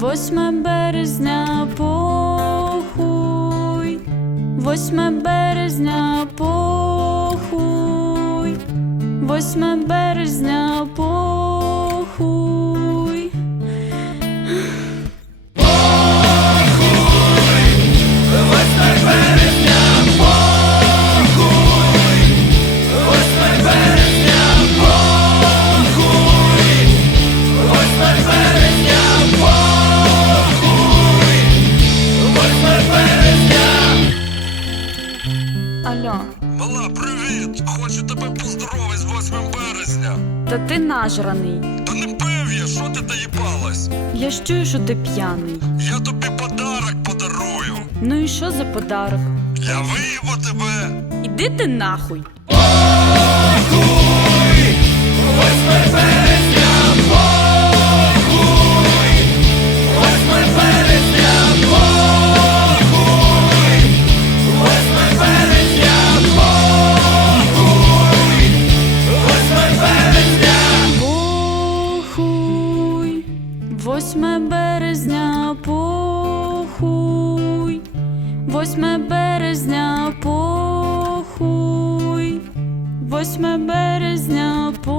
8 березня похуй, восьме березня похуй, восьме березня похуй. Алло, Мала, привіт! Хочу тебе поздоровити з 8 березня. та ти нажраний. Та не пив я, що ти доїбалась? Я ж чую, що ти п'яний. Я тобі подарок подарую. Ну і що за подарок? Я виїбу тебе. Іди ти нахуй. Похуй, 8 березня, похуй, восьме березня, похуй, восьме березня, похуй.